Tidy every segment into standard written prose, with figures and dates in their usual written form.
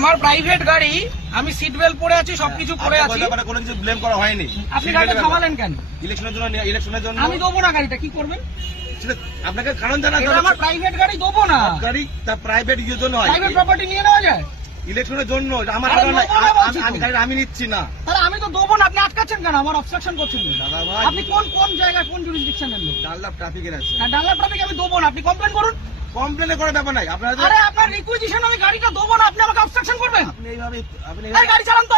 আমার প্রাইভেট গাড়ি, আমি সিট বেল্ট পরে আছি, সবকিছু পরে আছি, কোনো কিছু ব্লেম করা হয়নি। আপনি গাড়িটা থামালেন কেন? ইলেকশনের জন্য আমি দেবো না গাড়িটা, কি করবেন? আপনাকে কারণ জানা, আমার প্রাইভেট গাড়ি দেবো না। গাড়ি তার প্রাইভেট ইউজের জন্য হয়, প্রাইভেট প্রপার্টি নিয়ে নেওয়া যায় ইলেকশনের জন্য। আমার আমি নিচ্ছি না, তাহলে আমি তো দেবো না। আপনি আটকাচ্ছেন কেন? আমার অবস্ট্রাকশন করছেন দাদা ভাই। আপনি কোন জায়গায়, কোন জুরিসডিকশনের লোক? ডানলাপ ট্রাফিকের আছে। ডানলাপ ট্রাফিক আমি দেবো না, আপনি কমপ্লেন করুন। কমপ্লেন করার ব্যাপার নাই আপনার। আরে আপনার রিকুইজিশন, আমি গাড়িটা দেবো না, আপনি আমাকে অবস্ট্রাকশন করবেন? আপনি এইভাবে গাড়ি চালান তো,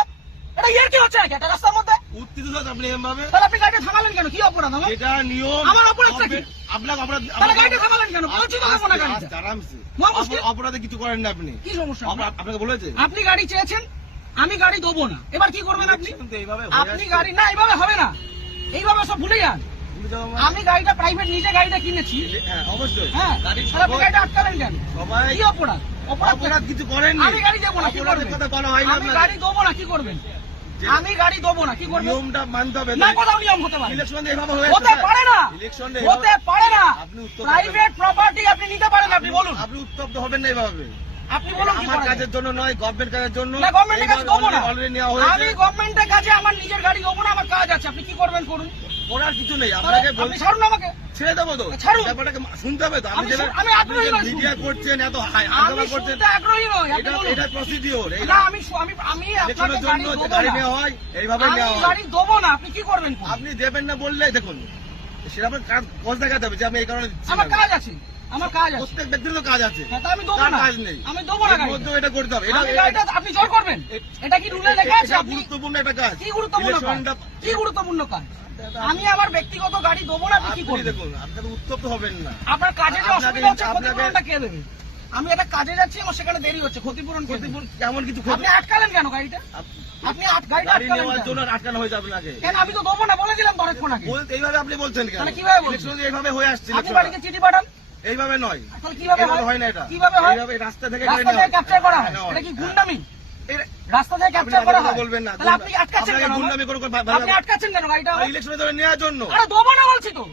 এটা ইয়ার কি হচ্ছে নাকি একটা রাস্তার মধ্যে? উত্তেজিত আপনি এভাবে, তাহলে আপনি গাড়িটা থামালেন কেন? কি অপরাধ আমার? এটা নিয়ম। আমার অপরাধটা কি? আপনার অপরাধ। তাহলে গাড়িটা থামালেন কেন? বলছি তো দেবো না গাড়িটা। আরামসে, মুশকিল। অপরাধে কিছু করেন না আপনি। কি সমস্যা? আপনাকে বলেছে আপনি গাড়ি চেয়েছেন, আমি গাড়ি দেবো না, এবার কি করবেন আপনি? এইভাবে আপনি গাড়ি না, এইভাবে হবে না, এইভাবে সব ভুলে যান। আমি গাড়িটা প্রাইভেট নিজে গাড়িটা কিনেছি। হ্যাঁ অবশ্যই। হ্যাঁ, তাহলে আপনি গাড়িটা আটকালেন কেন? সবাই কি অপরাধ? অপরাধ কিছু করেননি। আমি গাড়ি দেবো না, কি করবেন? কথা বলা হয় না। আমি গাড়ি দেবো না, কি করবেন? আমি গাড়ি দেবো না, কি করবেন? নিয়মটা মানতে হবে। না, কোথাও নিয়ম হতে পারে? ইলেকশন এইভাবে হয়ে হতে পারে না, ইলেকশন হতে পারে না। আপনি উত্তর প্রাইভেট প্রপার্টি আপনি নিতে পারেন, আপনি বলুন। আপনি উত্তপ্ত হবেন না এইভাবে। আপনি বলুন কি আমার করা যায়? কাজের জন্য নয়, গভর্নমেন্ট কাজের জন্য। না, গভর্নমেন্টের কাছে দেবো না। অলরেডি নেওয়া হয়েছে। আমি গভর্নমেন্টের কাছে আমার নিজের গাড়ি দেবো না, আমার কাজ আছে, আপনি কি করবেন করুন। করার কিছু নেই, আপনাকে আপনি বলছি ছাড়ুন আমাকে। ছেড়ে দেবো তো। ছাড়ুন। ব্যাপারটাকে শুনতে হবে তো। আমি আগ্রহী নই। মিডিয়া করছেন, এত আমি হাঙ্গামা করছেন, শুনতে আগ্রহী নই, আপনি বলুন। এটা প্রসিডিওর। না, আমি আপনাকে গাড়ি দেবো গাড়ি না। নেওয়া হয়, এইভাবে আমি নেওয়া হয়। গাড়ি দেবো না, আপনি কি করবেন করুন। আপনি দেবেন না বললে দেখুন, সেটা আপনার কাজ দেখাতে হবে যে আমি এই কারণে দিচ্ছি না। আমার কাজ আছে, আমার কাজ আছে। প্রত্যেক ব্যক্তির তো কাজ আছে, হ্যাঁ, তা আমি দেবো তার না, কাজ নেই। আমি দেবো না এর গাড়িটা। মধ্যেও এটা করতে হবে। আমি গাড়িটা আপনি জোর করবেন, এটা কি রুলে লেখা আছে? এটা আপনি গুরুত্বপূর্ণ একটা কাজ। কি গুরুত্বপূর্ণ কাজ? ইলেকশনটা কি গুরুত্বপূর্ণ কাজ? আমি আমার ব্যক্তিগত গাড়ি দেবো না, আপনি কি আপনি করবেন? দেখুন, আপনাকে উত্তপ্ত হবেন না। আপনার কাজে যে আপনাকে- অসুবিধা হচ্ছে, আপনাকে- ক্ষতিপূরণটা কে দেবে? আমি একটা কাজে যাচ্ছি, আমার সেখানে দেরি হচ্ছে, ক্ষতিপূরণ কে দেবে? কেমন কিছু আপনি আটকালেন কেন গাড়িটা? আপনি গাড়িটা গাড়ি আটকালেন নেওয়ার কেন? জন্য আটকানো হয়েছে আপনাকে। কেন? আমি তো দেবো না বলে দিলাম তো অনেকক্ষণ আগে। এইভাবে আপনি বলছেন কেন? তাহলে কিভাবে বলছেন? ইলেকশন এইভাবে হয়ে আসছে। আপনি ইলেকশনটা। বাড়িতে চিঠি পাঠান, এইভাবে নয়, তাহলে কিভাবে এইভাবে হয়? হয় না। এটা কিভাবে হয়? এইভাবে রাস্তা থেকে রাস্তা থেকে ক্যাপচার করা হয়, এটা কি গুন্ডামি? এটা- রাস্তা থেকে আপনি ক্যাপচার করা হয়, বলবেন না। তাহলে আপনি আটকাচ্ছেন কেন? গুন্ডামি করে আপনি আটকাচ্ছেন কেন গাড়িটা? ইলেকশনে ধরে নেওয়ার জন্য। আরে দেবো না বলছি তো।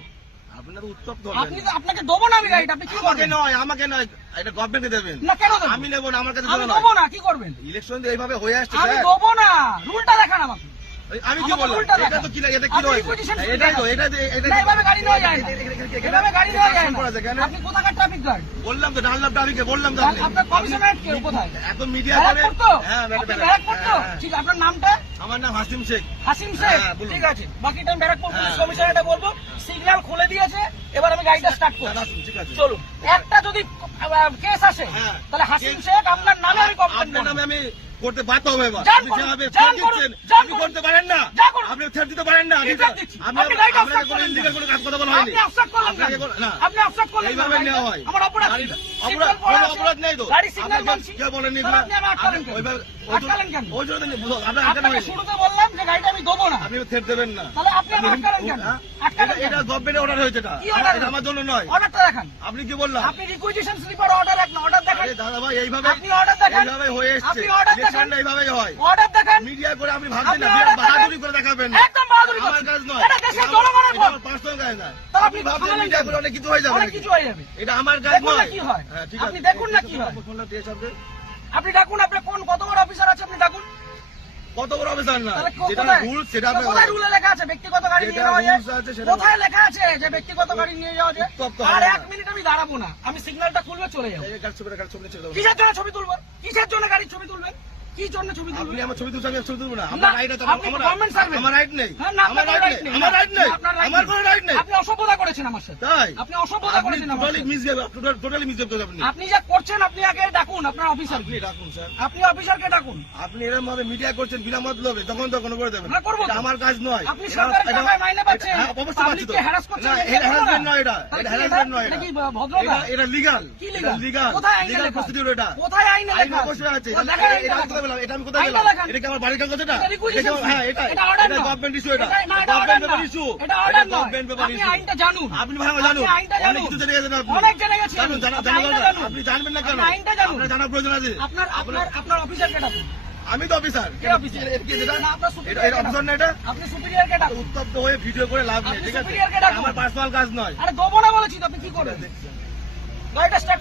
আপনার উত্তপ্ত আপনি তো, আপনাকে দেবো না আমি গাড়িটা, আপনি কি আমাকে করবেন? নয়, আমাকে নয়, এটা গভর্নমেন্টকে দেবেন। না, কেন দেবো? আমি নেবো না, আমার কাছে আমি দেবো দেবো না। না, কি করবেন? ইলেকশন এইভাবে হয়ে আসছে আমি স্যার। দেবো না, রুলটা দেখান আমাকে। আমি কি আমাকে বললাম? উল্টা এটা দেখান। তো কি এটা কি আপনি রয়েছে? requisition এটাই তো, দেখান। এটা না, এভাবে গাড়ি নেওয়া যায় না। এভাবে গাড়ি নেওয়া যায় করা যায় কেন? না। আপনি কোথাকার ট্রাফিক গার্ড? বললাম তো, ডানলাপ ট্রাফিকে বললাম তো। আপনার কমিশনারেট কে কোথায়? এখন মিডিয়া করে। ব্যারাকপুর তো? হ্যাঁ, আপনি ব্যারাকপুর তো? ঠিক, আপনার নামটা? আমার নাম হাসিম শেখ। হাসিম শেখ। হ্যাঁ, বলুন। ঠিক আছে, বাকিটা আমি ব্যারাকপুর পুলিশ হ্যাঁ। কমিশনারেটে বলবো। সিগন্যাল খুলে দিয়েছে, এবার আমি গাড়িটা স্টার্ট করব। ঠিক আছে, চলুন। একটা যদি কেস আসে, হ্যাঁ। তাহলে হাসিম শেখ আপনার নামে আমি কমপ্লেন আপনার করব। নামে আমি করতে বাধ্য হবে এবার। যান আপনি করুন, যেভাবে যান threat করুন, দিচ্ছেন, যান আপনি করুন। করতে পারেন না। যা করুন। আপনি threat দিতে পারেন না। কি threat দিচ্ছি? আমি আপনি গাড়িটা আপনাকে obstruct কোনো করলেন illegal কেন? কোনো কাজ কথা বলা হয়নি। আপনি obstruct করলেন আপনাকে কেন? না। আপনি obstruct করলেন এইভাবে কেন? নেওয়া হয়। আমার অপরাধ কি? গাড়িটা- সিগন্যাল অপরাধ- পড়ে কোনো আছে। অপরাধ নেই তো। গাড়ি সিগন্যাল আপনাকে মানছি। কে বলেনি? তাহলে আপনি আমাকে আটকালেন কেন? ওইভাবে- আটকালেন কেন? ওই জন্য তো আপনার আটকানো আপনাকে হয়নি। শুরুতে বললাম যে গাড়িটা আমি দেবো না। আপনি থ্রেট দেবেন না। তাহলে আপনি আমাকে আটকালেন কেন? হ্যাঁ? আটকালেন কেন? এটা গভর্নমেন্টের অর্ডার হয়েছে। এটা কি order? এটা আমার জন্য নয়। অর্ডারটা দেখান। আপনি কি বললাম? আপনি রিকুইজিশন স্লিপার অর্ডার একটা অর্ডার দেখান। আরে দাদা ভাই, এইভাবে আপনি order দেখান। এইভাবে হয়ে এসছে। আপনি order দেখান। ইলেকশনটা এইভাবেই হয়। অর্ডার দেখান। মিডিয়া করে আপনি ভাবছেন আপনি না, order বাহাদুরি দেখান। করে দেখাবেন। একদম বাহাদুরি আমার করছেন। কাজ নয়। এটা দেশের জনগণের ভোট। পার্সোনাল কাজ না। তাহলে আপনি ভাবছেন থামালেন মিডিয়া কেন? করে অনেক কিছু হয়ে যাবে। অনেক কিছু হয়ে যাবে। এটা আমার কাজ দেখুন না নয়। কি হয়। হ্যাঁ, ঠিক আপনি আছে। দেখুন না কি হয়। ফোনটা দিয়ে সবকে। আপনি ডাকুন, আপনার কত বড় অফিসার আছে আপনি ডাকুন। কত বড় অফিসার না, তাহলে যেটা কোথায়? রুল সেটা কোথায় রুলে লেখা আছে ব্যক্তিগত গাড়ি নিয়ে যেটা যাওয়া যায়? rules আছে সেটা কোথায় লেখা আছে যে ব্যক্তিগত গাড়ি নিয়ে যাওয়া যায়? উত্তপ্ত আর হবে এক না। মিনিট আমি দাঁড়াবো না, আমি সিগন্যালটা খুলবে চলে যাবো। এই গাড়ি ছবি ছেড়ে দেবো। কিসের জন্য ছবি তুলবেন? কিসের জন্য গাড়ির ছবি তুলবেন? কি জন্য ছবি আপনি তুলবেন? আমার ছবি তুলছেন, আমি ছবি তুলবো না। না, আমার রাইট আছে। আপনি গভর্নমেন্ট সার্ভেন্ট। আমার রাইট নেই। হ্যাঁ, না, আমার আপনার রাইট right নেই। নেই। আমার রাইট নেই। না, আপনার right আমার নেই। কোনো রাইট নেই। আপনি অসভ্যতা করেছেন আমার সাথে। তাই আপনি অসভ্যতা করেছেন আমার টোটালি সাথে। মিসবিহেভ, টোটালি মিসবিহেভ করেন আপনি। আপনি যা করছেন, আপনি আগে ডাকুন আপনার অফিসার। আপনি রাখুন স্যার। আপনি অফিসারকে ডাকুন। আপনি এরকম ভাবে মিডিয়া করছেন বিনা মতলবে, তখন করে দেবেন। না, করবো তো। এটা আমার কাজ নয়। আপনি সরকারের টাকায় মাইনে পাচ্ছেন, হ্যাঁ, অবশ্যই পাচ্ছি তো। পাবলিককে হ্যারাস করছেন, না, এটা এটা করবো না। harassment নয়, এটা তাহলে এটা কি harassment নয়, এটা এটা কি ভদ্রতা? এটা লিগাল। কি legal? লিগাল। কোথায় আইনে লিগাল লেখা? প্রসিডিউর এটা। কোথায় আইনে আইন লেখা? অবশ্যই আছে। ও, দেখান এটা আইনটা আমি কোথায় পেলাম? এটা আমি কোথায় আইনটা পেলাম? দেখান। এটা কি আমার বাড়ির কাগজ এটা? এটা requisition হ্যাঁ, এটা এটা order এটা না। Government issue. এটা না, এটা order গভর্নমেন্ট না। Paper issue. এটা order নয়। গভর্নমেন্ট পেপার আপনি ইস্যু। আইনটা জানুন। আপনি ভালো জানুন। আপনি আইনটা অনেক জানুন। কিছু জেনে গেছেন আপনি। অনেক জেনে গেছেন। জানুন, জানা আপনি জানা আইনটা দরকার। জানুন। আপনি জানবেন না কেন? আপনি আইনটা জানুন। আপনার জানার প্রয়োজন আছে। আপনার অফিসারকে ডাকুন। আমি তো অফিসার। কে অফিসার? এটা না, আপনার superior এটা অফিসার না এটা? আপনি সুপিরিয়রকে ডাকুন। উত্তপ্ত হয়ে ভিডিও করে লাভ নেই, আপনি ঠিক আছে? superior কে ডাকুন। আমার পার্সোনাল কাজ নয়। আরে দেবো না বলেছি তো, আপনি কি করবেন? গাড়িটা স্টার্ট